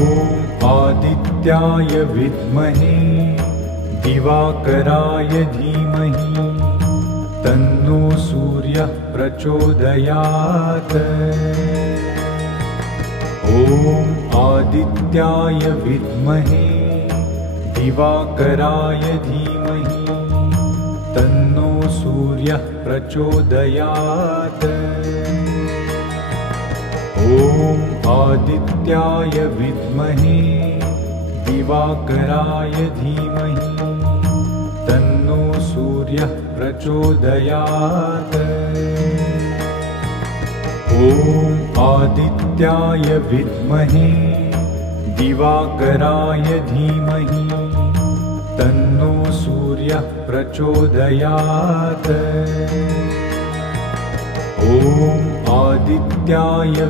ॐ आदित्याय विद्महे दिवाकराय धीमहि तन्नो सूर्यः प्रचोदयात्। ॐ आदित्याय विद्महे दिवाकराय धीमहि तन्नो सूर्यः प्रचोदयात्। ॐ आदित्याय विद्महे दिवाकराय धीमहि तन्नो सूर्यः प्रचोदयात्। ॐ आदित्याय विद्महे दिवाकराय धीमहि तन्नो सूर्यः प्रचोदयात्। ॐ आदित्याय